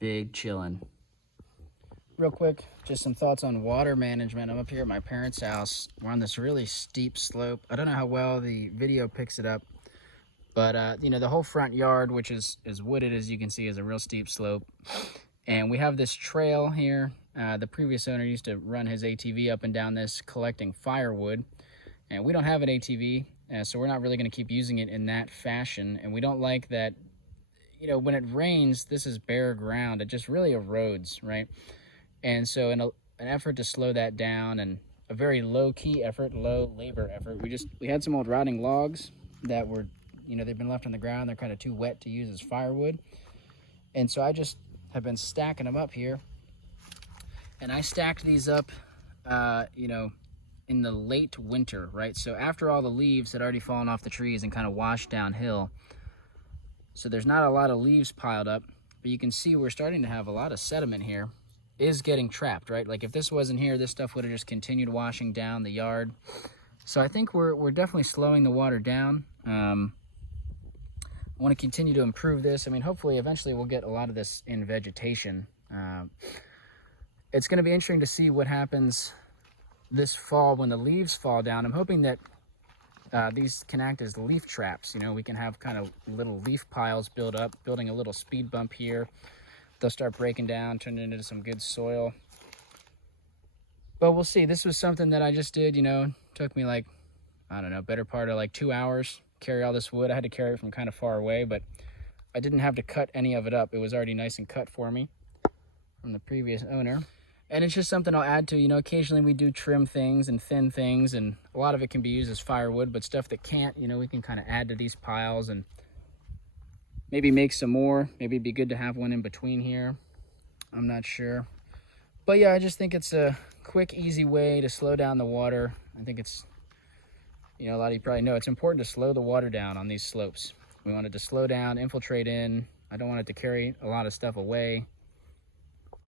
Big chillin'. Real quick, just some thoughts on water management. I'm up here at my parents' house. We're on this really steep slope. I don't know how well the video picks it up, but you know, the whole front yard, which is as wooded as you can see, is a real steep slope. And we have this trail here. The previous owner used to run his ATV up and down this collecting firewood. And we don't have an ATV, so we're not really going to keep using it in that fashion. And we don't like that, you know, when it rains, this is bare ground. It just really erodes, right? And so in an effort to slow that down, and a very low-key effort, low labor effort, we had some old rotting logs that were, you know, they've been left on the ground. They're kind of too wet to use as firewood. And so I just have been stacking them up here. And I stacked these up, you know, in the late winter, right? So after all the leaves had already fallen off the trees and kind of washed downhill. So there's not a lot of leaves piled up, but you can see we're starting to have a lot of sediment here. Is getting trapped, right? Like if this wasn't here, this stuff would have just continued washing down the yard. So I think we're definitely slowing the water down. I want to continue to improve this. I mean, hopefully eventually we'll get a lot of this in vegetation. It's going to be interesting to see what happens this fall when the leaves fall down. I'm hoping that these can act as leaf traps. You know, we can have kind of little leaf piles build up, building a little speed bump here. They'll start breaking down, turning into some good soil. But we'll see. This was something that I just did, you know, took me like, I don't know, better part of like 2 hours, carry all this wood. I had to carry it from kind of far away, but I didn't have to cut any of it up. It was already nice and cut for me from the previous owner. And it's just something I'll add to, you know, occasionally we do trim things and thin things, and a lot of it can be used as firewood, but stuff that can't, you know, we can kind of add to these piles and maybe make some more. Maybe it'd be good to have one in between here. I'm not sure. But yeah, I just think it's a quick, easy way to slow down the water. I think it's, you know, a lot of you probably know, it's important to slow the water down on these slopes. We want it to slow down, infiltrate in. I don't want it to carry a lot of stuff away.